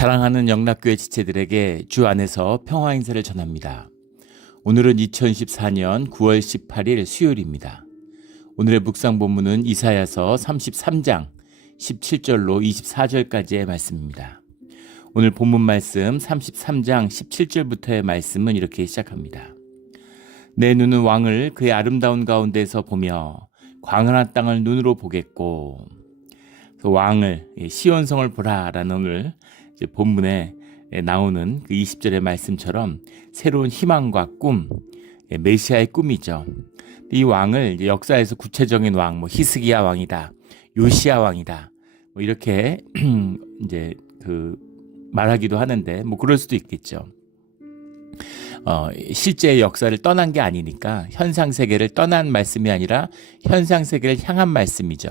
사랑하는 영락교회 지체들에게 주 안에서 평화 인사를 전합니다. 오늘은 2014년 9월 18일 수요일입니다. 오늘의 묵상 본문은 이사야서 33장 17절로 24절까지의 말씀입니다. 오늘 본문 말씀 33장 17절부터의 말씀은 이렇게 시작합니다. 내 눈은 왕을 그의 아름다운 가운데서 보며 광활한 땅을 눈으로 보겠고, 왕을 시온성을 보라라는 오늘 본문에 나오는 그 20절의 말씀처럼 새로운 희망과 꿈, 메시아의 꿈이죠. 이 왕을 역사에서 구체적인 왕, 히스기야 왕이다, 요시야 왕이다, 이렇게 이제 말하기도 하는데 그럴 수도 있겠죠. 실제 역사를 떠난 게 아니니까 현상 세계를 떠난 말씀이 아니라 현상 세계를 향한 말씀이죠.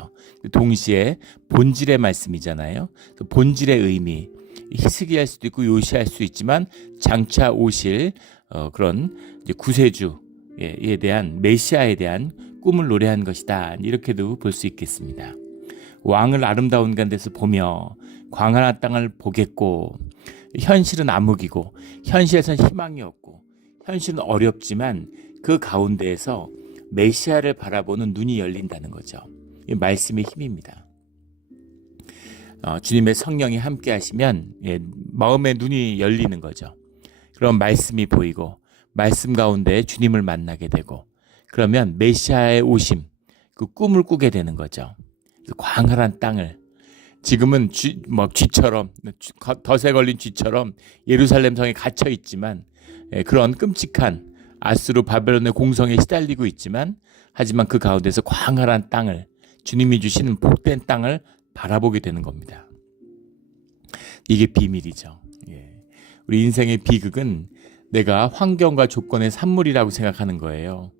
동시에 본질의 말씀이잖아요. 본질의 의미, 히스기야일 수도 있고 요시야일 수도 있지만 장차 오실 그런 이제 구세주에 대한 메시아에 대한 꿈을 노래한 것이다. 이렇게도 볼 수 있겠습니다. 왕을 아름다운 가운데서 보며 광활한 땅을 보겠고, 현실은 암흑이고 현실에선 희망이 없고 현실은 어렵지만 그 가운데에서 메시아를 바라보는 눈이 열린다는 거죠. 이 말씀의 힘입니다. 주님의 성령이 함께 하시면 마음의 눈이 열리는 거죠. 그럼 말씀이 보이고 말씀 가운데 주님을 만나게 되고, 그러면 메시아의 오심, 그 꿈을 꾸게 되는 거죠. 그 광활한 땅을, 지금은 쥐처럼, 덫에 걸린 쥐처럼 예루살렘 성에 갇혀 있지만, 그런 끔찍한 아수르 바벨론의 공성에 시달리고 있지만, 하지만 그 가운데서 광활한 땅을, 주님이 주시는 복된 땅을 바라보게 되는 겁니다. 이게 비밀이죠. 우리 인생의 비극은 내가 환경과 조건의 산물이라고 생각하는 거예요.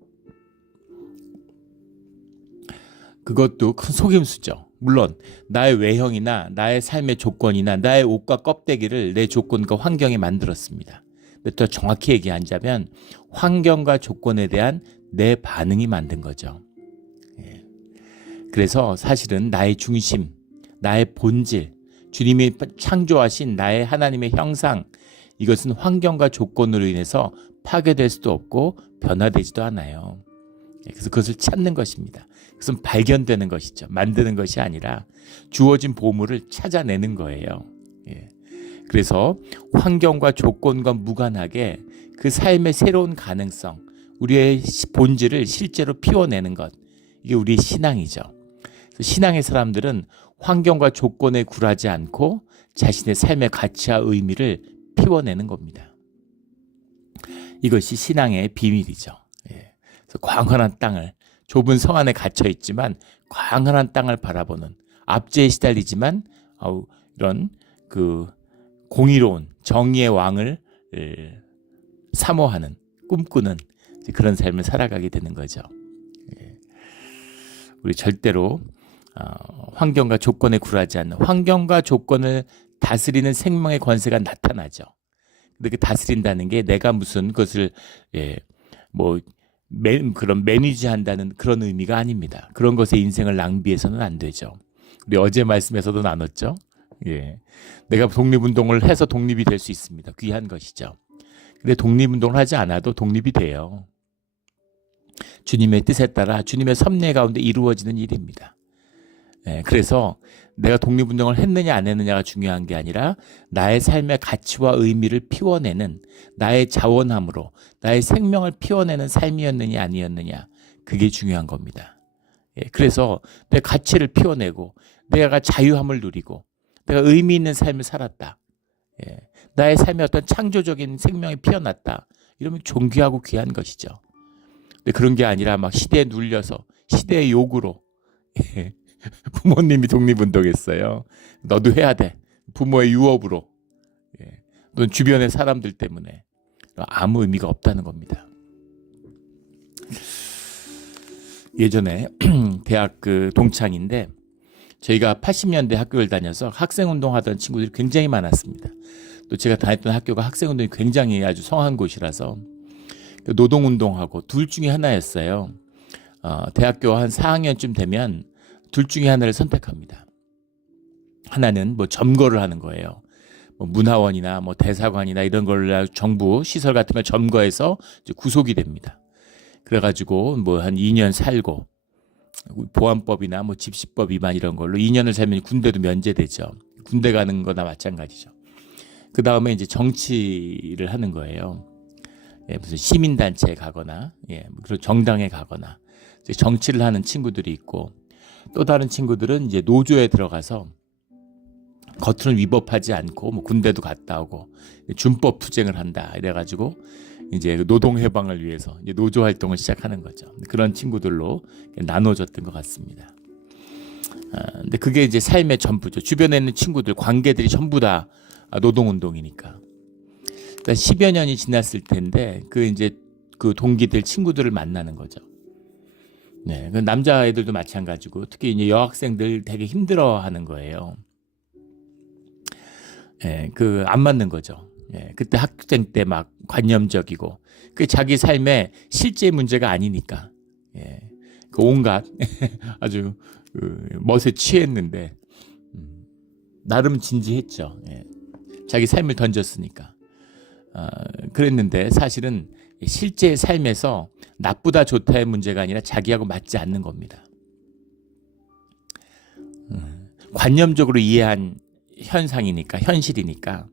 그것도 큰 속임수죠. 물론 나의 외형이나 나의 삶의 조건이나 나의 옷과 껍데기를 내 조건과 환경이 만들었습니다. 근데 더 정확히 얘기하자면 환경과 조건에 대한 내 반응이 만든 거죠. 그래서 사실은 나의 중심, 나의 본질, 주님이 창조하신 나의 하나님의 형상, 이것은 환경과 조건으로 인해서 파괴될 수도 없고 변화되지도 않아요. 그래서 그것을 찾는 것입니다. 그것은 발견되는 것이죠. 만드는 것이 아니라 주어진 보물을 찾아내는 거예요. 그래서 환경과 조건과 무관하게 그 삶의 새로운 가능성, 우리의 본질을 실제로 피워내는 것, 이게 우리의 신앙이죠. 신앙의 사람들은 환경과 조건에 굴하지 않고 자신의 삶의 가치와 의미를 피워내는 겁니다. 이것이 신앙의 비밀이죠. 그래서 광활한 땅을, 좁은 성 안에 갇혀 있지만 광활한 땅을 바라보는, 압제에 시달리지만 이런 공의로운 정의의 왕을 사모하는, 꿈꾸는 그런 삶을 살아가게 되는 거죠. 우리 절대로 환경과 조건에 굴하지 않는, 환경과 조건을 다스리는 생명의 권세가 나타나죠. 근데 그 다스린다는 게 내가 무슨 그것을 그런 매니지한다는 그런 의미가 아닙니다. 그런 것에 인생을 낭비해서는 안 되죠. 우리 어제 말씀에서도 나눴죠. 내가 독립운동을 해서 독립이 될 수 있습니다. 귀한 것이죠. 근데 독립운동을 하지 않아도 독립이 돼요. 주님의 뜻에 따라 주님의 섭리 가운데 이루어지는 일입니다. 그래서 내가 독립운동을 했느냐 안 했느냐가 중요한 게 아니라 나의 삶의 가치와 의미를 피워내는, 나의 자원함으로 나의 생명을 피워내는 삶이었느냐 아니었느냐, 그게 중요한 겁니다. 그래서 내 가치를 피워내고 내가 자유함을 누리고 내가 의미 있는 삶을 살았다, 나의 삶에 어떤 창조적인 생명이 피어났다, 이러면 존귀하고 귀한 것이죠. 근데 그런 게 아니라 막 시대에 눌려서 시대의 요구로 부모님이 독립운동했어요. 너도 해야 돼. 부모의 유업으로. 또는 주변의 사람들 때문에. 아무 의미가 없다는 겁니다. 예전에 대학 동창인데, 저희가 80년대 학교를 다녀서 학생운동 하던 친구들이 굉장히 많았습니다. 또 제가 다녔던 학교가 학생운동이 굉장히 아주 성한 곳이라서 노동운동하고 둘 중에 하나였어요. 대학교 한 4학년쯤 되면 둘 중에 하나를 선택합니다. 하나는 점거를 하는 거예요. 뭐 문화원이나 뭐 대사관이나 이런 걸 정부 시설 같은 걸 점거해서 이제 구속이 됩니다. 그래가지고 뭐 한 2년 살고 보안법이나 뭐 집시법 위반 이런 걸로 2년을 살면 군대도 면제되죠. 군대 가는 거나 마찬가지죠. 그 다음에 이제 정치를 하는 거예요. 예, 무슨 시민단체에 가거나, 예, 그리고 정당에 가거나, 이제 정치를 하는 친구들이 있고, 또 다른 친구들은 이제 노조에 들어가서 겉으로는 위법하지 않고, 뭐 군대도 갔다 오고, 준법 투쟁을 한다. 이래가지고, 이제 노동 해방을 위해서 이제 노조 활동을 시작하는 거죠. 그런 친구들로 나눠졌던 것 같습니다. 근데 그게 이제 삶의 전부죠. 주변에 있는 친구들, 관계들이 전부 다 노동운동이니까. 그러니까 10여 년이 지났을 텐데 그 이제 그 동기들 친구들을 만나는 거죠. 네, 그 남자애들도 마찬가지고 특히 이제 여학생들 되게 힘들어하는 거예요. 예, 그 안 맞는 거죠. 예, 그때 학생 때 막 관념적이고 그 자기 삶의 실제 문제가 아니니까. 예, 그 온갖 아주 그 멋에 취했는데 나름 진지했죠. 예, 자기 삶을 던졌으니까. 그랬는데 사실은 실제 삶에서 나쁘다 좋다의 문제가 아니라 자기하고 맞지 않는 겁니다. 관념적으로 이해한 현상이니까 현실이니까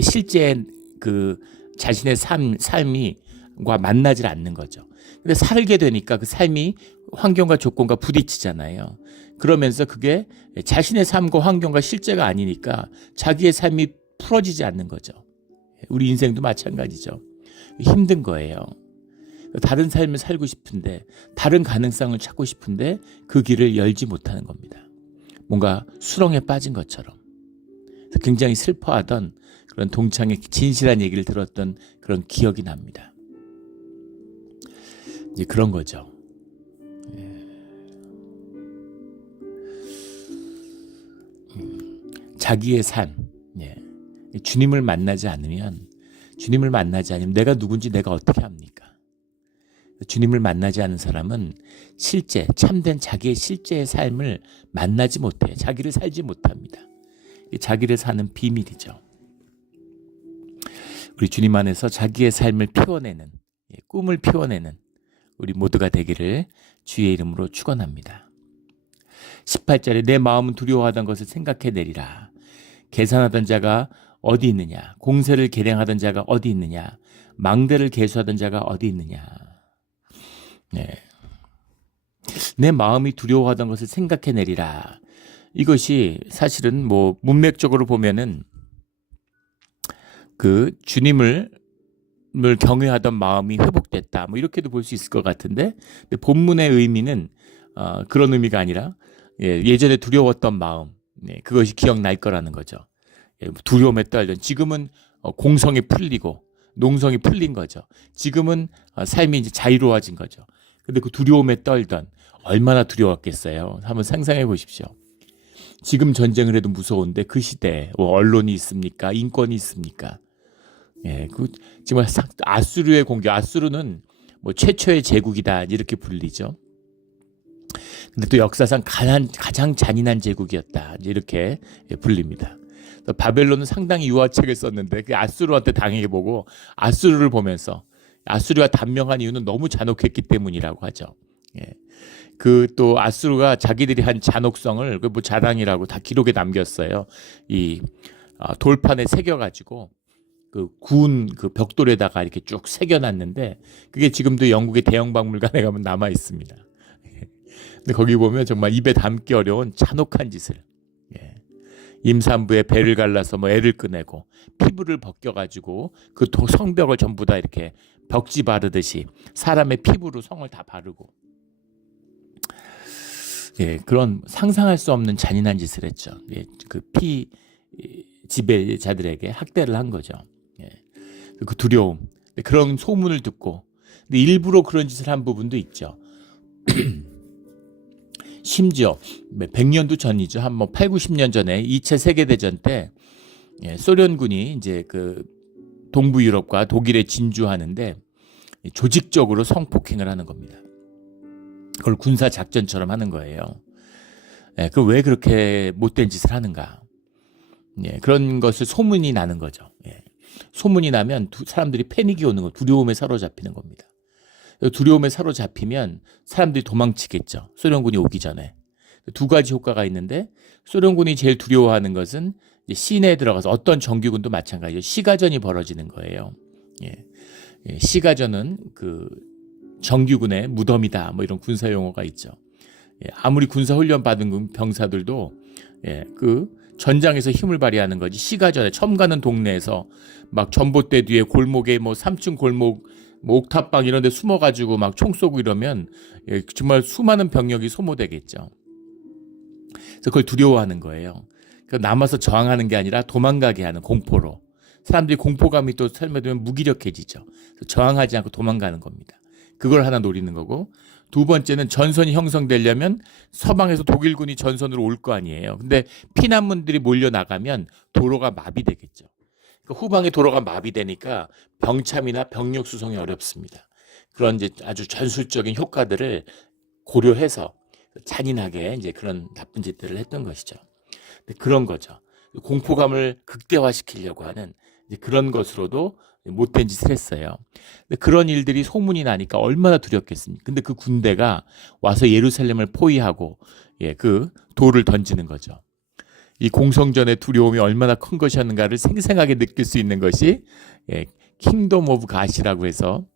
실제 그 자신의 삶이과 만나질 않는 거죠. 근데 살게 되니까 그 삶이 환경과 조건과 부딪히잖아요. 그러면서 그게 자신의 삶과 환경과 실제가 아니니까 자기의 삶이 풀어지지 않는 거죠. 우리 인생도 마찬가지죠. 힘든 거예요. 다른 삶을 살고 싶은데 다른 가능성을 찾고 싶은데 그 길을 열지 못하는 겁니다. 뭔가 수렁에 빠진 것처럼 굉장히 슬퍼하던 그런 동창의 진실한 얘기를 들었던 그런 기억이 납니다. 이제 그런 거죠. 자기의 삶, 주님을 만나지 않으면 내가 누군지 내가 어떻게 합니까? 주님을 만나지 않은 사람은 실제 참된 자기의 실제의 삶을 만나지 못해요. 자기를 살지 못합니다. 자기를 사는 비밀이죠. 우리 주님 안에서 자기의 삶을 피워내는, 꿈을 피워내는 우리 모두가 되기를 주의 이름으로 축원합니다. 18절에 내 마음은 두려워하던 것을 생각해내리라. 계산하던 자가 어디 있느냐? 공세를 계량하던 자가 어디 있느냐? 망대를 계수하던 자가 어디 있느냐? 네. 내 마음이 두려워하던 것을 생각해내리라. 이것이 사실은 뭐 문맥적으로 보면은 그 주님을 경외하던 마음이 회복됐다. 뭐 이렇게도 볼 수 있을 것 같은데 본문의 의미는 그런 의미가 아니라 예전에 두려웠던 마음, 그것이 기억날 거라는 거죠. 두려움에 떨던 지금은 공성이 풀리고 농성이 풀린 거죠. 지금은 삶이 이제 자유로워진 거죠. 근데 그 두려움에 떨던 얼마나 두려웠겠어요. 한번 상상해 보십시오. 지금 전쟁을 해도 무서운데 그 시대에 언론이 있습니까? 인권이 있습니까? 그 정말 아수르의 공격, 아수르는 뭐 최초의 제국이다 이렇게 불리죠. 근데 또 역사상 가장 잔인한 제국이었다 이렇게 불립니다. 바벨론은 상당히 유화책을 썼는데 그 아수르한테 당해보고 아수르를 보면서 아수르가 단명한 이유는 너무 잔혹했기 때문이라고 하죠. 그 또 아수르가 자기들이 한 잔혹성을 그 뭐 자랑이라고 다 기록에 남겼어요. 이 돌판에 새겨가지고 그 구운 그 벽돌에다가 이렇게 쭉 새겨놨는데 그게 지금도 영국의 대형박물관에 가면 남아 있습니다. 근데 거기 보면 정말 입에 담기 어려운 잔혹한 짓을 임산부의 배를 갈라서 뭐 애를 꺼내고 피부를 벗겨가지고 그 성벽을 전부 다 이렇게 벽지 바르듯이 사람의 피부로 성을 다 바르고 그런 상상할 수 없는 잔인한 짓을 했죠. 그 지배자들에게 학대를 한 거죠. 그 두려움, 그런 소문을 듣고 근데 일부러 그런 짓을 한 부분도 있죠. 심지어 100년도 전이죠. 한 뭐 8, 90년 전에 2차 세계대전 때 소련군이 이제 그 동부 유럽과 독일에 진주하는데 조직적으로 성폭행을 하는 겁니다. 그걸 군사 작전처럼 하는 거예요. 그 왜 그렇게 못된 짓을 하는가? 예, 그런 것을 소문이 나는 거죠. 예. 소문이 나면 사람들이 패닉이 오는 거, 두려움에 사로잡히는 겁니다. 두려움에 사로잡히면 사람들이 도망치겠죠. 소련군이 오기 전에. 두 가지 효과가 있는데 소련군이 제일 두려워하는 것은 이제 시내에 들어가서 어떤 정규군도 마찬가지죠. 시가전이 벌어지는 거예요. 예. 예, 시가전은 그 정규군의 무덤이다. 뭐 이런 군사 용어가 있죠. 예, 아무리 군사 훈련 받은 병사들도 예, 그 전장에서 힘을 발휘하는 거지. 시가전에 처음 가는 동네에서 막 전봇대 뒤에 골목에 뭐 3층 골목 뭐 옥탑방 이런 데 숨어가지고 막 총 쏘고 이러면 예, 정말 수많은 병력이 소모되겠죠. 그래서 그걸 두려워하는 거예요. 그러니까 남아서 저항하는 게 아니라 도망가게 하는 공포로. 사람들이 공포감이 또 삶에 들면 무기력해지죠. 그래서 저항하지 않고 도망가는 겁니다. 그걸 하나 노리는 거고, 두 번째는 전선이 형성되려면 서방에서 독일군이 전선으로 올 거 아니에요. 근데 피난민들이 몰려 나가면 도로가 마비되겠죠. 그러니까 후방의 도로가 마비되니까 병참이나 병력 수송이 어렵습니다. 그런 이제 아주 전술적인 효과들을 고려해서 잔인하게 이제 그런 나쁜 짓들을 했던 것이죠. 그런 거죠. 공포감을 극대화시키려고 하는 이제 그런 것으로도 못된 짓을 했어요. 근데 그런 일들이 소문이 나니까 얼마나 두렵겠습니까? 근데 그 군대가 와서 예루살렘을 포위하고 예, 그 돌을 던지는 거죠. 이 공성전의 두려움이 얼마나 큰 것이었는가를 생생하게 느낄 수 있는 것이 예, 킹덤 오브 갓이라고 해서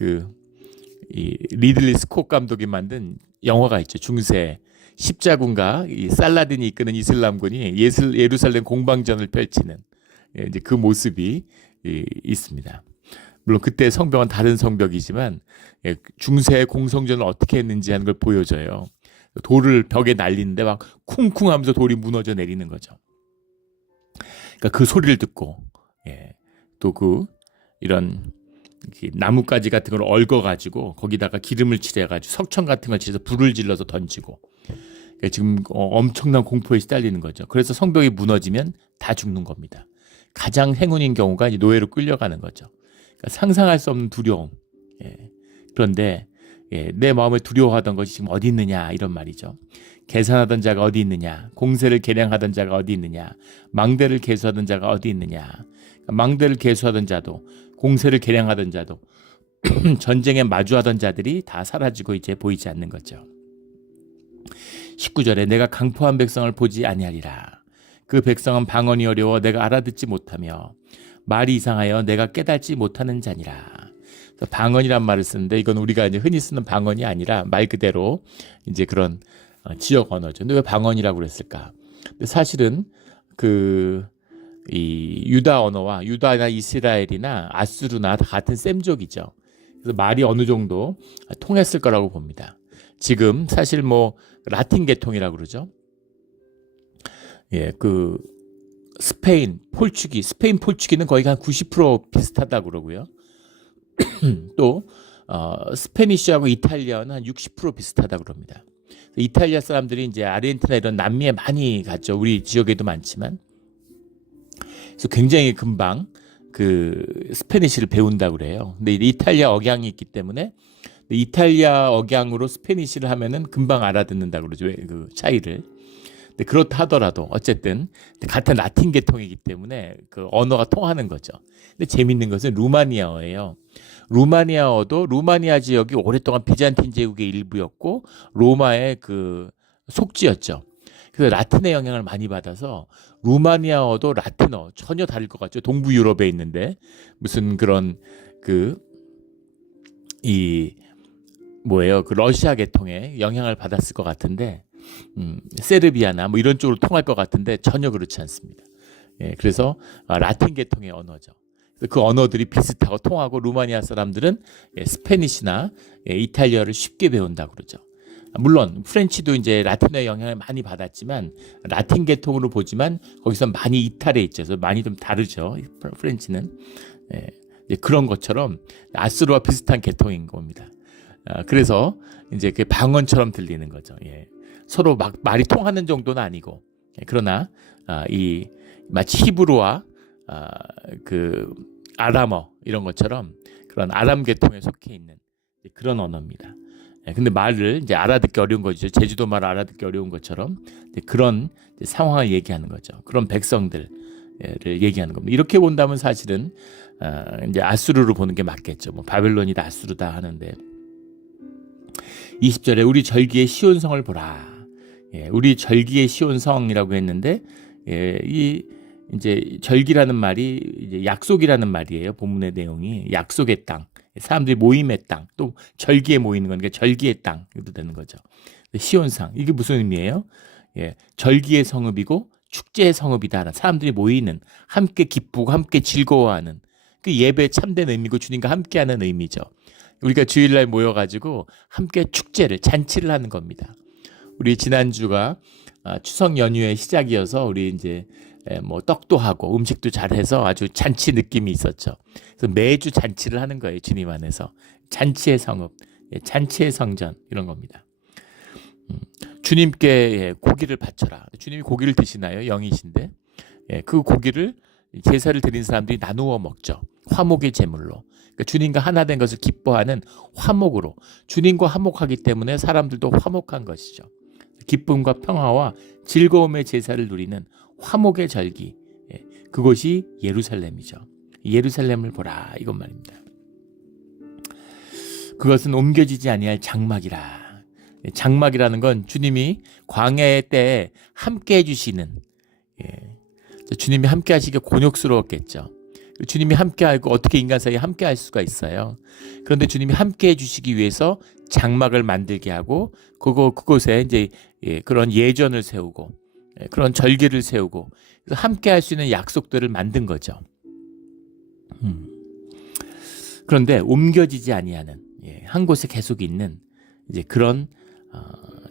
이 리들리 스콧 감독이 만든 영화가 있죠. 중세 십자군과 이 살라딘이 이끄는 이슬람군이 예루살렘 공방전을 펼치는 예, 이제 그 모습이 있습니다. 물론 그때 성벽은 다른 성벽이지만 예, 중세의 공성전을 어떻게 했는지 하는 걸 보여줘요. 돌을 벽에 날리는데 막 쿵쿵 하면서 돌이 무너져 내리는 거죠. 그러니까 그 소리를 듣고 예, 또 이런 나뭇가지 같은 걸 얽어가지고 거기다가 기름을 칠해가지고 석청 같은 걸 칠해서 불을 질러서 던지고 그러니까 지금 엄청난 공포에 시달리는 거죠. 그래서 성벽이 무너지면 다 죽는 겁니다. 가장 행운인 경우가 이제 노예로 끌려가는 거죠. 그러니까 상상할 수 없는 두려움. 예. 그런데 예, 내 마음에 두려워하던 것이 지금 어디 있느냐 이런 말이죠. 계산하던 자가 어디 있느냐, 공세를 계량하던 자가 어디 있느냐, 망대를 계수하던 자가 어디 있느냐. 그러니까 망대를 계수하던 자도 공세를 계량하던 자도 전쟁에 마주하던 자들이 다 사라지고 이제 보이지 않는 거죠. 19절에 내가 강포한 백성을 보지 아니하리라. 그 백성은 방언이 어려워 내가 알아듣지 못하며 말이 이상하여 내가 깨닫지 못하는 자니라. 방언이란 말을 쓰는데 이건 우리가 이제 흔히 쓰는 방언이 아니라 말 그대로 이제 그런 지역 언어죠. 근데 왜 방언이라고 그랬을까? 근데 사실은 이 유다 언어와 유다나 이스라엘이나 아수르나 다 같은 셈족이죠. 그래서 말이 어느 정도 통했을 거라고 봅니다. 지금 사실 뭐 라틴 계통이라고 그러죠. 예, 스페인 폴추기는 거의 한 90% 비슷하다고 그러고요. 또 스페니쉬하고 이탈리아는 한 60% 비슷하다고 그럽니다. 이탈리아 사람들이 이제 아르헨티나 이런 남미에 많이 갔죠. 우리 지역에도 많지만. 그래서 굉장히 금방 스페니쉬를 배운다고 그래요. 근데 이탈리아 억양이 있기 때문에 이탈리아 억양으로 스페니쉬를 하면은 금방 알아듣는다고 그러죠. 그 차이를. 근데 그렇다 하더라도 어쨌든 같은 라틴 계통이기 때문에 그 언어가 통하는 거죠. 근데 재밌는 것은 루마니아어예요. 루마니아어도 루마니아 지역이 오랫동안 비잔틴 제국의 일부였고 로마의 속지였죠. 그래서 라틴의 영향을 많이 받아서 루마니아어도 라틴어 전혀 다를 것 같죠. 동부 유럽에 있는데 무슨 그런 러시아 계통의 영향을 받았을 것 같은데 세르비아나 뭐 이런 쪽으로 통할 것 같은데 전혀 그렇지 않습니다. 예, 그래서 라틴 계통의 언어죠. 그 언어들이 비슷하고 통하고 루마니아 사람들은 스페니시나 이탈리아를 쉽게 배운다고 그러죠. 물론 프렌치도 이제 라틴어의 영향을 많이 받았지만 라틴 계통으로 보지만 거기서 많이 이탈해 있죠. 그래서 많이 좀 다르죠. 프렌치는 그런 것처럼 아수르와 비슷한 계통인 겁니다. 그래서 이제 그 방언처럼 들리는 거죠. 예. 서로 막 말이 통하는 정도는 아니고 그러나 마치 히브리와 아람어 이런 것처럼 그런 아람 계통에 속해 있는 그런 언어입니다. 근데 말을 이제 알아듣기 어려운 거죠. 제주도 말을 알아듣기 어려운 것처럼 그런 상황을 얘기하는 거죠. 그런 백성들 얘기하는 겁니다. 이렇게 본다면 사실은 이제 아수르로 보는 게 맞겠죠. 뭐 바벨론이다 아수르다 하는데 20절에 우리 절기의 시온성을 보라. 우리 절기의 시온성이라고 했는데 이 이제 절기라는 말이 이제 약속이라는 말이에요. 본문의 내용이 약속의 땅, 사람들이 모임의 땅, 또 절기에 모이는 거니까 절기의 땅 이도 되는 거죠. 시온상 이게 무슨 의미예요? 절기의 성읍이고 축제의 성읍이다. 사람들이 모이는 함께 기쁘고 함께 즐거워하는 그 예배 참된 의미고 주님과 함께하는 의미죠. 우리가 주일날 모여가지고 함께 축제를 잔치를 하는 겁니다. 우리 지난주가 추석 연휴의 시작이어서 우리 이제 뭐 떡도 하고 음식도 잘해서 아주 잔치 느낌이 있었죠. 그래서 매주 잔치를 하는 거예요. 주님 안에서 잔치의 성읍, 잔치의 성전 이런 겁니다. 주님께 고기를 바쳐라. 주님이 고기를 드시나요? 영이신데 그 고기를 제사를 드린 사람들이 나누어 먹죠. 화목의 제물로. 그러니까 주님과 하나 된 것을 기뻐하는 화목으로. 주님과 화목하기 때문에 사람들도 화목한 것이죠. 기쁨과 평화와 즐거움의 제사를 누리는 화목의 절기. 그것이 예루살렘이죠. 예루살렘을 보라 이것 말입니다. 그것은 옮겨지지 아니할 장막이라. 장막이라는 건 주님이 광야의 때에 함께 해주시는 주님이 함께 하시기에 곤욕스러웠겠죠. 주님이 함께하고 어떻게 인간 사이에 함께할 수가 있어요. 그런데 주님이 함께해 주시기 위해서 장막을 만들게 하고 그곳에 이제 그런 예전을 세우고 그런 절기를 세우고 그래서 함께할 수 있는 약속들을 만든 거죠. 그런데 옮겨지지 아니하는 한 곳에 계속 있는 이제 그런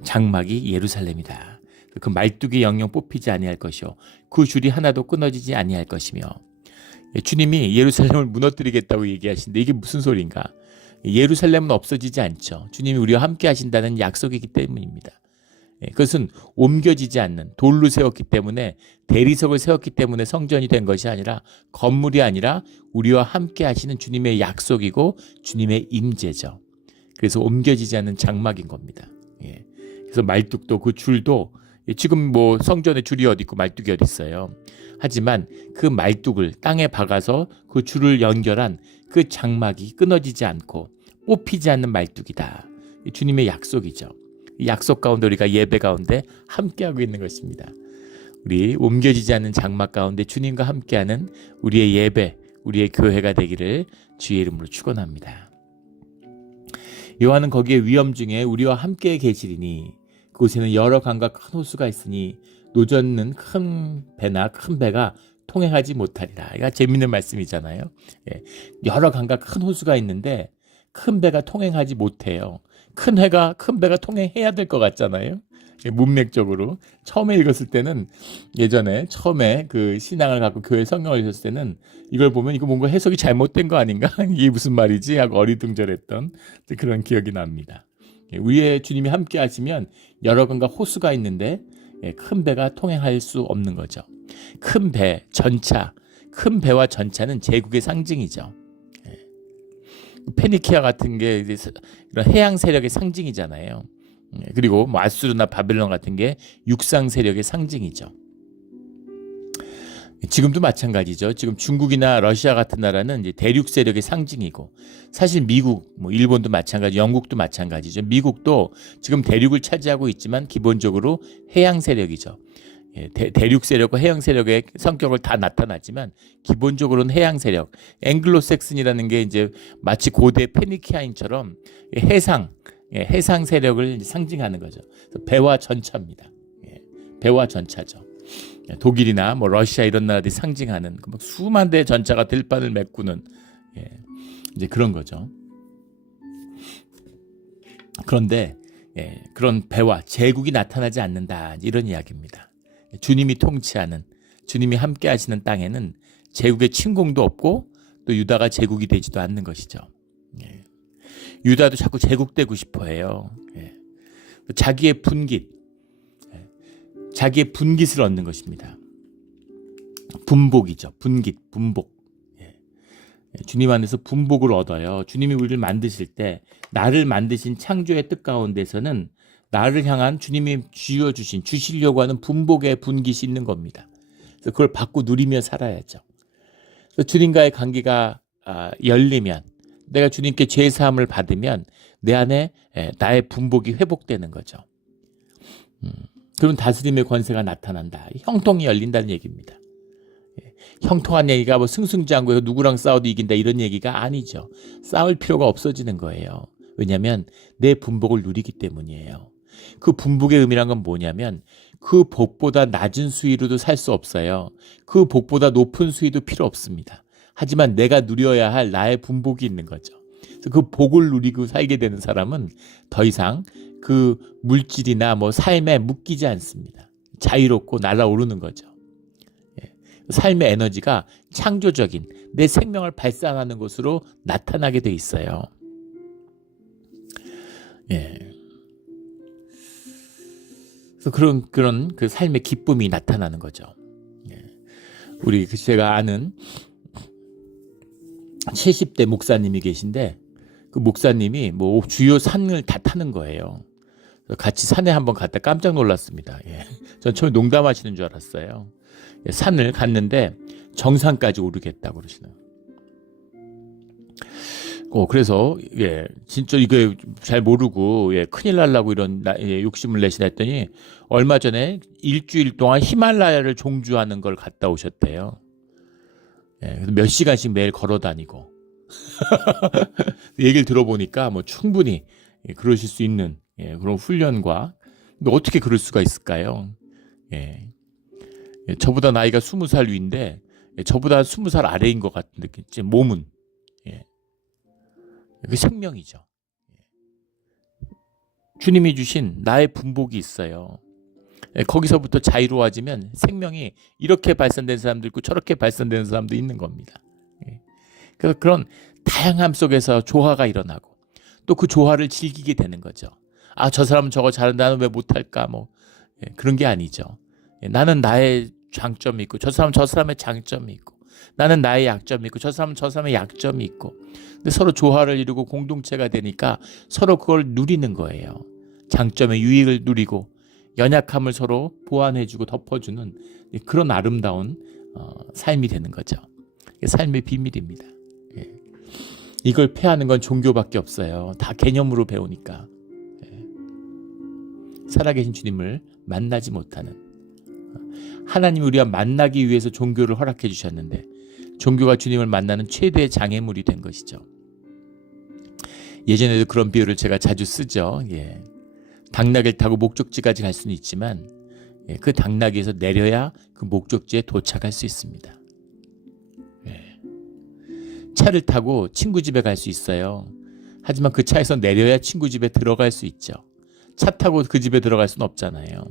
장막이 예루살렘이다. 그 말뚝이 영영 뽑히지 아니할 것이요 그 줄이 하나도 끊어지지 아니할 것이며 주님이 예루살렘을 무너뜨리겠다고 얘기하시는데 이게 무슨 소리인가? 예루살렘은 없어지지 않죠. 주님이 우리와 함께 하신다는 약속이기 때문입니다. 그것은 옮겨지지 않는 돌로 세웠기 때문에 대리석을 세웠기 때문에 성전이 된 것이 아니라 건물이 아니라 우리와 함께 하시는 주님의 약속이고 주님의 임재죠. 그래서 옮겨지지 않는 장막인 겁니다. 그래서 말뚝도 그 줄도 지금 뭐 성전에 줄이 어디 있고 말뚝이 어디 있어요. 하지만 그 말뚝을 땅에 박아서 그 줄을 연결한 그 장막이 끊어지지 않고 뽑히지 않는 말뚝이다. 주님의 약속이죠. 이 약속 가운데 우리가 예배 가운데 함께하고 있는 것입니다. 우리 옮겨지지 않는 장막 가운데 주님과 함께하는 우리의 예배, 우리의 교회가 되기를 주의 이름으로 축원합니다. 요한은 거기에 위험 중에 우리와 함께 계시리니 그곳에는 여러 강과 큰 호수가 있으니 노젓는 큰 배나 큰 배가 통행하지 못하리라. 이거 재밌는 말씀이잖아요. 여러 강과 큰 호수가 있는데 큰 배가 통행하지 못해요. 큰 배가 통행해야 될 것 같잖아요. 문맥적으로 처음에 읽었을 때는 예전에 처음에 그 신앙을 갖고 교회 성경을 읽었을 때는 이걸 보면 이거 뭔가 해석이 잘못된 거 아닌가? 이게 무슨 말이지? 하고 어리둥절했던 그런 기억이 납니다. 우리의 주님이 함께 하시면 여러 강과 호수가 있는데 큰 배가 통행할 수 없는 거죠. 큰 배, 전차, 큰 배와 전차는 제국의 상징이죠. 페니키아 같은 게 이런 해양 세력의 상징이잖아요. 그리고 뭐 아수르나 바벨론 같은 게 육상 세력의 상징이죠. 지금도 마찬가지죠. 지금 중국이나 러시아 같은 나라는 이제 대륙 세력의 상징이고 사실 미국, 뭐 일본도 마찬가지, 영국도 마찬가지죠. 미국도 지금 대륙을 차지하고 있지만 기본적으로 해양 세력이죠. 대륙 세력과 해양 세력의 성격을 다 나타나지만 기본적으로는 해양 세력, 앵글로색슨이라는 게 이제 마치 고대 페니키아인처럼 해상 세력을 상징하는 거죠. 배와 전차입니다. 배와 전차죠. 독일이나 뭐 러시아 이런 나라들이 상징하는 수만 대의 전차가 들판을 메꾸는 이제 그런 거죠. 그런데 그런 배와 제국이 나타나지 않는다 이런 이야기입니다. 주님이 통치하는 주님이 함께 하시는 땅에는 제국의 침공도 없고 또 유다가 제국이 되지도 않는 것이죠. 유다도 자꾸 제국되고 싶어해요. 자기의 분깃을 얻는 것입니다. 분복이죠. 분복. 주님 안에서 분복을 얻어요. 주님이 우리를 만드실 때 나를 만드신 창조의 뜻 가운데서는 나를 향한 주님이 주시려고 하는 분복의 분깃이 있는 겁니다. 그래서 그걸 받고 누리며 살아야죠. 그래서 주님과의 관계가 열리면, 내가 주님께 죄 사함을 받으면 내 안에 나의 분복이 회복되는 거죠. 그러면 다스림의 권세가 나타난다. 형통이 열린다는 얘기입니다. 형통한 얘기가 뭐 승승장구해서 누구랑 싸워도 이긴다 이런 얘기가 아니죠. 싸울 필요가 없어지는 거예요. 왜냐하면 내 분복을 누리기 때문이에요. 그 분복의 의미란 건 뭐냐면 그 복보다 낮은 수위로도 살 수 없어요. 그 복보다 높은 수위도 필요 없습니다. 하지만 내가 누려야 할 나의 분복이 있는 거죠. 그래서 그 복을 누리고 살게 되는 사람은 더 이상 그 물질이나 뭐 삶에 묶이지 않습니다. 자유롭고 날아오르는 거죠. 삶의 에너지가 창조적인 내 생명을 발산하는 것으로 나타나게 돼 있어요. 그래서 그런 그 삶의 기쁨이 나타나는 거죠. 우리 제가 아는 70대 목사님이 계신데 그 목사님이 뭐 주요 산을 다 타는 거예요. 같이 산에 한번 갔다 깜짝 놀랐습니다. 전 처음에 농담하시는 줄 알았어요. 산을 갔는데 정상까지 오르겠다고 그러시네요. 그래서 진짜 이거 잘 모르고 큰일 날라고 이런 욕심을 내시다 했더니 얼마 전에 일주일 동안 히말라야를 종주하는 걸 갔다 오셨대요. 그래서 몇 시간씩 매일 걸어 다니고 얘기를 들어보니까 뭐 충분히 그러실 수 있는 그런 훈련과, 근데 어떻게 그럴 수가 있을까요? 저보다 나이가 20살 위인데 저보다 20살 아래인 것 같은 느낌. 몸은 그 생명이죠. 주님이 주신 나의 분복이 있어요. 거기서부터 자유로워지면 생명이 이렇게 발산된 사람도 있고 저렇게 발산되는 사람도 있는 겁니다. 그래서 그런 다양함 속에서 조화가 일어나고 또 그 조화를 즐기게 되는 거죠. 저 사람은 저거 잘한다, 나는 왜 못할까, 그런 게 아니죠. 나는 나의 장점이 있고 저 사람의 장점이 있고, 나는 나의 약점이 있고 저 사람의 약점이 있고, 근데 서로 조화를 이루고 공동체가 되니까 서로 그걸 누리는 거예요. 장점의 유익을 누리고 연약함을 서로 보완해주고 덮어주는 그런 아름다운 삶이 되는 거죠. 삶의 비밀입니다. 이걸 패하는 건 종교밖에 없어요. 다 개념으로 배우니까. 살아계신 주님을 만나지 못하는, 하나님 우리와 만나기 위해서 종교를 허락해 주셨는데 종교가 주님을 만나는 최대의 장애물이 된 것이죠. 예전에도 그런 비유를 제가 자주 쓰죠. 당나귀를 타고 목적지까지 갈 수는 있지만 그 당나귀에서 내려야 그 목적지에 도착할 수 있습니다. 차를 타고 친구 집에 갈 수 있어요. 하지만 그 차에서 내려야 친구 집에 들어갈 수 있죠. 차 타고 그 집에 들어갈 수는 없잖아요.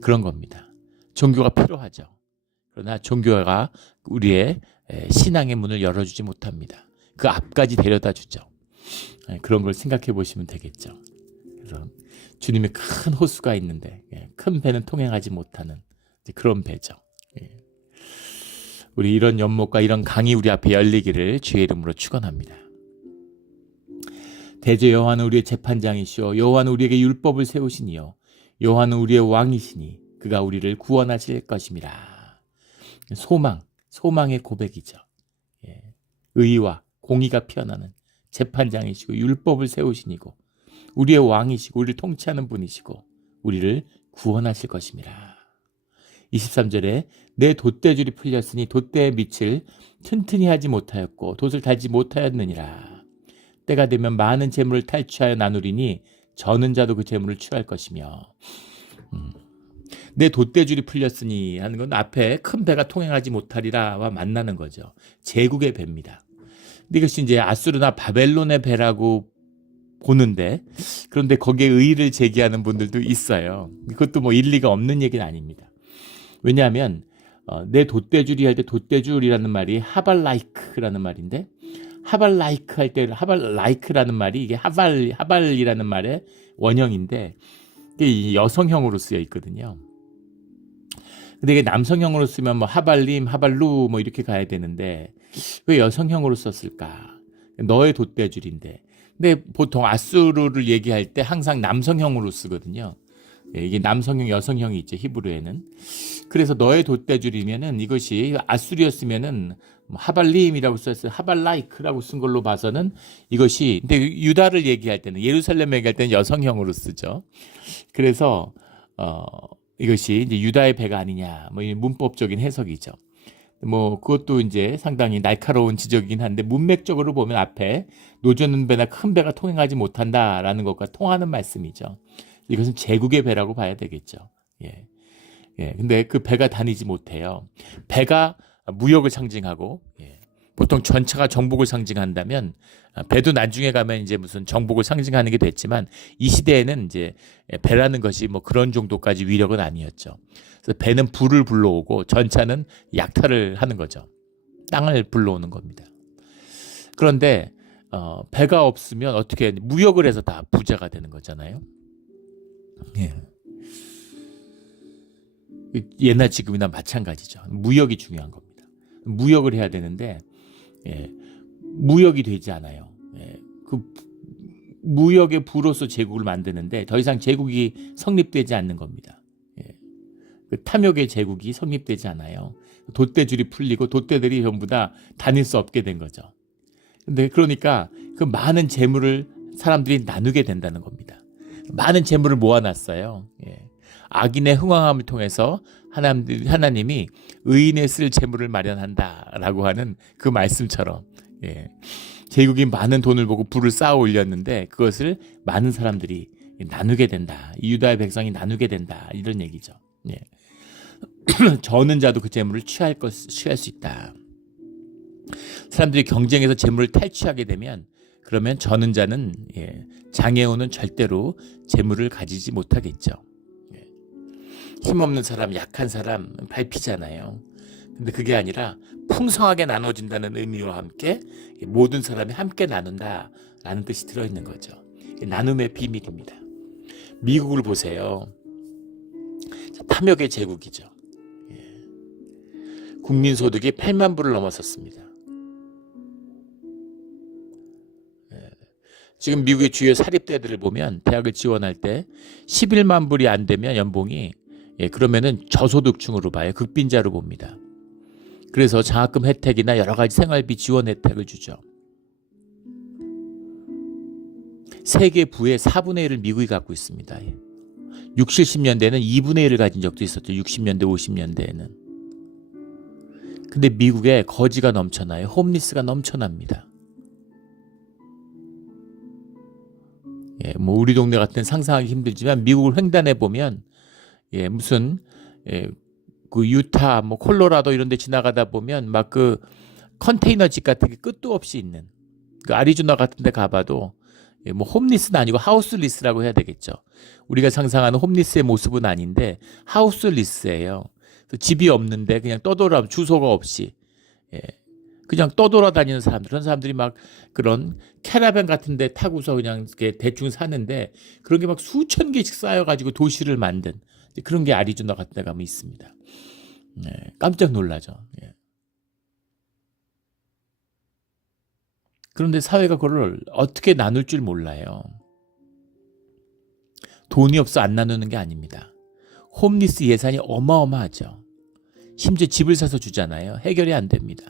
그런 겁니다. 종교가 필요하죠. 그러나 종교가 우리의 신앙의 문을 열어주지 못합니다. 그 앞까지 데려다 주죠. 그런 걸 생각해 보시면 되겠죠. 그래서 주님의 큰 호수가 있는데 큰 배는 통행하지 못하는 그런 배죠. 우리 이런 연못과 이런 강이 우리 앞에 열리기를 주의 이름으로 축원합니다. 대제 여호와는 우리의 재판장이시오, 여호와는 우리에게 율법을 세우시니요, 여호와는 우리의 왕이시니 그가 우리를 구원하실 것임이라. 소망의 고백이죠. 의와 공의가 피어나는 재판장이시고 율법을 세우시니고 우리의 왕이시고 우리를 통치하는 분이시고 우리를 구원하실 것임이라. 23절에 내 돛대줄이 풀렸으니 돛대의 밑을 튼튼히 하지 못하였고 돛을 달지 못하였느니라. 때가 되면 많은 재물을 탈취하여 나누리니 저는 자도 그 재물을 취할 것이며. 내 돛대줄이 풀렸으니 하는 건 앞에 큰 배가 통행하지 못하리라와 만나는 거죠. 제국의 배입니다. 근데 이것이 이제 아수르나 바벨론의 배라고 보는데, 그런데 거기에 의의를 제기하는 분들도 있어요. 그것도 뭐 일리가 없는 얘기는 아닙니다. 왜냐하면 내 돛대줄이 할 때 돛대줄이라는 말이 하발라이크라는 말인데, 하발라이크 할 때 하발라이크라는 말이 이게 하발이라는 말의 원형인데 이게 여성형으로 쓰여 있거든요. 근데 이게 남성형으로 쓰면 뭐 하발림, 하발루 뭐 이렇게 가야 되는데 왜 여성형으로 썼을까? 너의 돛대줄인데. 근데 보통 아수르를 얘기할 때 항상 남성형으로 쓰거든요. 예, 이게 남성형, 여성형이 있죠. 히브리어에는. 그래서 너의 돛대줄이면은 이것이 아수리였으면은 뭐 하발림이라고 썼어요. 하발라이크라고 쓴 걸로 봐서는 이것이 근데 유다를 얘기할 때는 예루살렘 얘기할 때는 여성형으로 쓰죠. 그래서 이것이 이제 유다의 배가 아니냐 뭐 이 문법적인 해석이죠. 뭐 그것도 이제 상당히 날카로운 지적이긴 한데 문맥적으로 보면 앞에 노젓는 배나 큰 배가 통행하지 못한다라는 것과 통하는 말씀이죠. 이것은 제국의 배라고 봐야 되겠죠. 예. 예. 근데 그 배가 다니지 못해요. 배가 무역을 상징하고, 예. 보통 전차가 정복을 상징한다면, 배도 나중에 가면 이제 무슨 정복을 상징하는 게 됐지만, 이 시대에는 이제 배라는 것이 뭐 그런 정도까지 위력은 아니었죠. 그래서 배는 불을 불러오고, 전차는 약탈을 하는 거죠. 땅을 불러오는 겁니다. 그런데, 배가 없으면 어떻게, 무역을 해서 다 부자가 되는 거잖아요. 예. 예나 지금이나 마찬가지죠. 무역이 중요한 겁니다. 무역을 해야 되는데 예, 무역이 되지 않아요. 예, 그 무역의 부로서 제국을 만드는데 더 이상 제국이 성립되지 않는 겁니다. 예, 그 탐욕의 제국이 성립되지 않아요. 돛대줄이 풀리고 돛대들이 전부 다 다닐 수 없게 된 거죠. 근데 그러니까 그 많은 재물을 사람들이 나누게 된다는 겁니다. 많은 재물을 모아놨어요. 예. 악인의 흥황함을 통해서 하나님이 의인의 쓸 재물을 마련한다라고 하는 그 말씀처럼 예. 제국이 많은 돈을 보고 불을 쌓아 올렸는데 그것을 많은 사람들이 나누게 된다. 유다의 백성이 나누게 된다. 이런 얘기죠. 예. 저는 자도 그 재물을 취할 수 있다. 사람들이 경쟁에서 재물을 탈취하게 되면 그러면 저는 자는 예, 장애우는 절대로 재물을 가지지 못하겠죠. 예. 힘없는 사람, 약한 사람 밟히잖아요. 근데 그게 아니라 풍성하게 나눠진다는 의미와 함께 모든 사람이 함께 나눈다라는 뜻이 들어있는 거죠. 나눔의 비밀입니다. 미국을 보세요. 탐욕의 제국이죠. 예. 국민소득이 8만 불을 넘어섰습니다. 지금 미국의 주요 사립대들을 보면 대학을 지원할 때 11만 불이 안 되면 연봉이 그러면은 저소득층으로 봐요. 극빈자로 봅니다. 그래서 장학금 혜택이나 여러 가지 생활비 지원 혜택을 주죠. 세계 부의 4분의 1을 미국이 갖고 있습니다. 60, 70년대에는 2분의 1을 가진 적도 있었죠. 60년대, 50년대에는. 근데 미국에 거지가 넘쳐나요. 홈리스가 넘쳐납니다. 예, 뭐 우리 동네 같은 상상하기 힘들지만 미국을 횡단해 보면 무슨 그 유타, 뭐 콜로라도 이런 데 지나가다 보면 막 그 컨테이너 집 같은 게 끝도 없이 있는 그 아리조나 같은 데 가봐도 뭐 홈리스는 아니고 하우스리스라고 해야 되겠죠. 우리가 상상하는 홈리스의 모습은 아닌데 하우스리스예요. 집이 없는데 그냥 떠돌아 주소가 없이 그냥 떠돌아다니는 사람들, 그런 사람들이 막 그런 캐러밴 같은 데 타고서 그냥 이렇게 대충 사는데 그런 게 막 수천 개씩 쌓여가지고 도시를 만든 그런 게 아리조나 같은 데 가면 있습니다. 깜짝 놀라죠. 예. 그런데 사회가 그걸 어떻게 나눌 줄 몰라요. 돈이 없어 안 나누는 게 아닙니다. 홈리스 예산이 어마어마하죠. 심지어 집을 사서 주잖아요. 해결이 안 됩니다.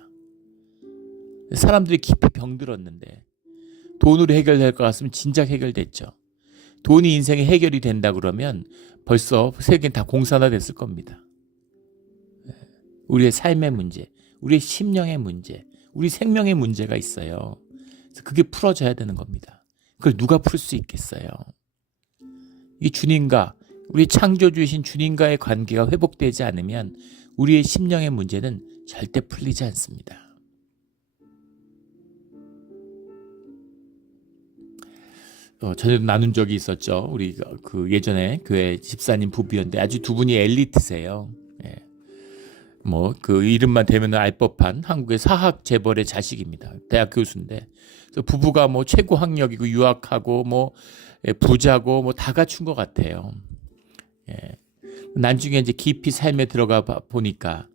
사람들이 깊이 병들었는데 돈으로 해결될 것 같으면 진작 해결됐죠. 돈이 인생의 해결이 된다 그러면 벌써 세계는 다 공산화됐을 겁니다. 우리의 삶의 문제, 우리의 심령의 문제, 우리 생명의 문제가 있어요. 그래서 그게 풀어져야 되는 겁니다. 그걸 누가 풀 수 있겠어요? 이 주님과 우리 창조주이신 주님과의 관계가 회복되지 않으면 우리의 심령의 문제는 절대 풀리지 않습니다. 전에도 나눈 적이 있었죠. 우리 그 예전에 교회 집사님 부부였는데 아주 두 분이 엘리트세요. 예. 뭐 그 이름만 대면 알 법한 한국의 사학 재벌의 자식입니다. 대학 교수인데 그래서 부부가 뭐 최고 학력이고 유학하고 뭐 부자고 뭐 다 갖춘 것 같아요. 예. 나중에 이제 깊이 삶에 들어가 보니까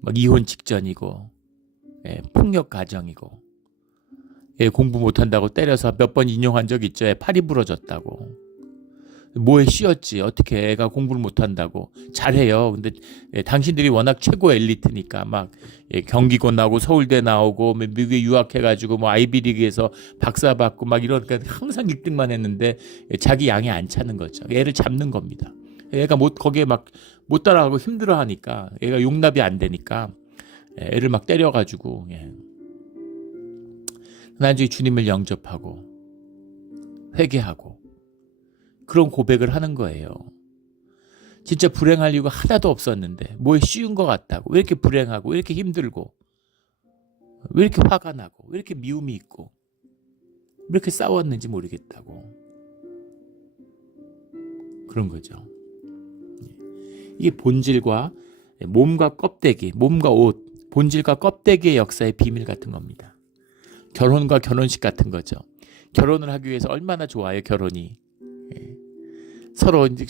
막 이혼 직전이고 폭력 가정이고 공부 못한다고 때려서 몇 번 인용한 적 있죠. 팔이 부러졌다고. 뭐에 씌었지. 어떻게 애가 공부를 못한다고. 잘해요. 근데 당신들이 워낙 최고 엘리트니까 막 경기고 나오고 서울대 나오고 미국에 유학해가지고 뭐 아이비리그에서 박사 받고 막 이러니까 항상 1등만 했는데 자기 양에 안 차는 거죠. 애를 잡는 겁니다. 애가 거기에 막 못 따라가고 힘들어하니까 애가 용납이 안 되니까 애를 막 때려가지고 나중에 주님을 영접하고 회개하고 그런 고백을 하는 거예요. 진짜 불행할 이유가 하나도 없었는데 뭐에 씌운 것 같다고. 왜 이렇게 불행하고 왜 이렇게 힘들고 왜 이렇게 화가 나고 왜 이렇게 미움이 있고 왜 이렇게 싸웠는지 모르겠다고. 그런 거죠. 이게 본질과 몸과 껍데기, 몸과 옷, 본질과 껍데기의 역사의 비밀 같은 겁니다. 결혼과 결혼식 같은 거죠. 결혼을 하기 위해서 얼마나 좋아요, 결혼이. 서로 이제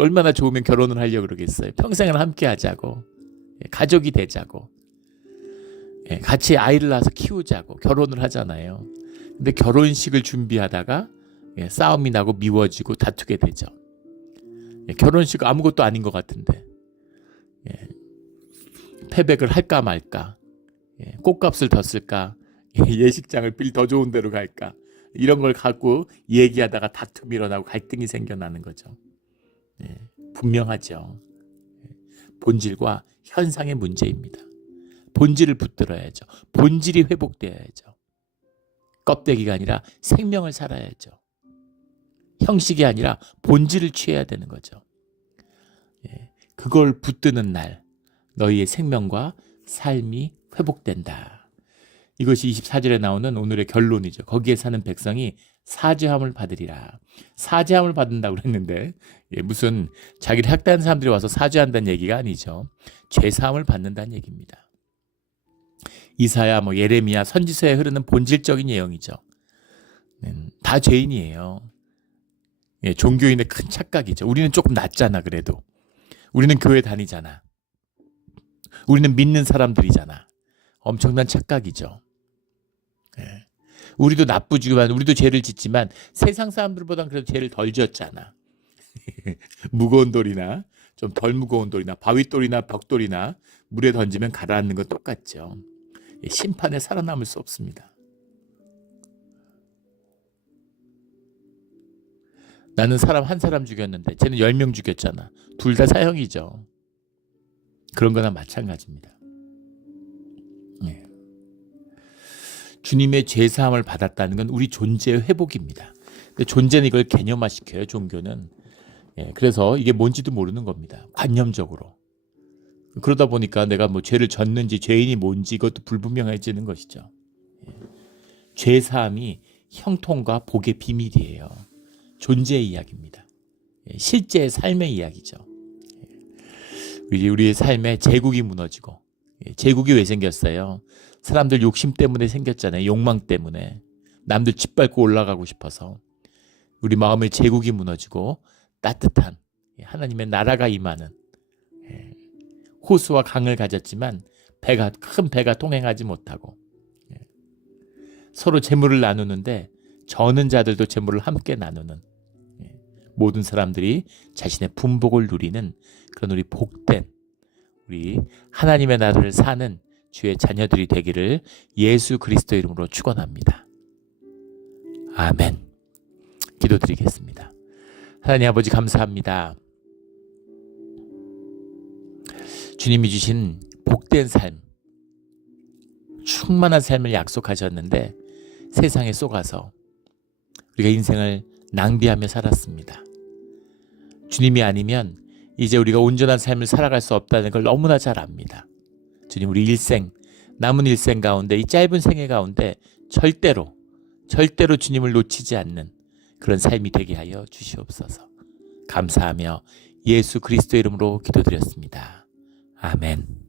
얼마나 좋으면 결혼을 하려고 그러겠어요. 평생을 함께 하자고, 가족이 되자고, 같이 아이를 낳아서 키우자고 결혼을 하잖아요. 근데 결혼식을 준비하다가 싸움이 나고 미워지고 다투게 되죠. 결혼식 아무것도 아닌 것 같은데 패백을 할까 말까, 꽃값을 더 쓸까, 예식장을 빌 더 좋은 데로 갈까, 이런 걸 갖고 얘기하다가 다툼이 일어나고 갈등이 생겨나는 거죠. 분명하죠. 본질과 현상의 문제입니다. 본질을 붙들어야죠. 본질이 회복되어야죠. 껍데기가 아니라 생명을 살아야죠. 형식이 아니라 본질을 취해야 되는 거죠. 그걸 붙드는 날 너희의 생명과 삶이 회복된다. 이것이 24절에 나오는 오늘의 결론이죠. 거기에 사는 백성이 사죄함을 받으리라. 사죄함을 받는다고 그랬는데 무슨 자기를 학대한 사람들이 와서 사죄한다는 얘기가 아니죠. 죄사함을 받는다는 얘기입니다. 이사야, 예레미야, 선지서에 흐르는 본질적인 내용이죠. 다 죄인이에요. 종교인의 큰 착각이죠. 우리는 조금 낫잖아. 그래도 우리는 교회 다니잖아. 우리는 믿는 사람들이잖아. 엄청난 착각이죠. 우리도 나쁘지만 우리도 죄를 짓지만 세상 사람들보단 그래도 죄를 덜 지었잖아. 무거운 돌이나 좀 덜 무거운 돌이나 바위돌이나 벽돌이나 물에 던지면 가라앉는 건 똑같죠. 심판에 살아남을 수 없습니다. 나는 사람 한 사람 죽였는데 쟤는 10명 죽였잖아. 둘 다 사형이죠. 그런 거나 마찬가지입니다. 주님의 죄사함을 받았다는 건 우리 존재의 회복입니다. 근데 존재는 이걸 개념화시켜요, 종교는. 그래서 이게 뭔지도 모르는 겁니다. 관념적으로. 그러다 보니까 내가 죄를 졌는지 죄인이 뭔지 이것도 불분명해지는 것이죠. 죄사함이 형통과 복의 비밀이에요. 존재의 이야기입니다. 실제의 삶의 이야기죠. 우리의 삶에 제국이 무너지고, 제국이 왜 생겼어요? 사람들 욕심 때문에 생겼잖아요. 욕망 때문에. 남들 짓밟고 올라가고 싶어서. 우리 마음의 제국이 무너지고 따뜻한 하나님의 나라가 임하는, 호수와 강을 가졌지만 큰 배가 통행하지 못하고, 서로 재물을 나누는데 저는 자들도 재물을 함께 나누는, 모든 사람들이 자신의 분복을 누리는 그런 우리 복된, 우리 하나님의 나라를 사는 주의 자녀들이 되기를 예수 그리스도 이름으로 축원합니다. 아멘. 기도드리겠습니다. 하나님 아버지 감사합니다. 주님이 주신 복된 삶, 충만한 삶을 약속하셨는데 세상에 속아서 우리가 인생을 낭비하며 살았습니다. 주님이 아니면 이제 우리가 온전한 삶을 살아갈 수 없다는 걸 너무나 잘 압니다. 주님, 우리 남은 일생 가운데, 이 짧은 생애 가운데 절대로 주님을 놓치지 않는 그런 삶이 되게 하여 주시옵소서. 감사하며 예수 그리스도 이름으로 기도드렸습니다. 아멘.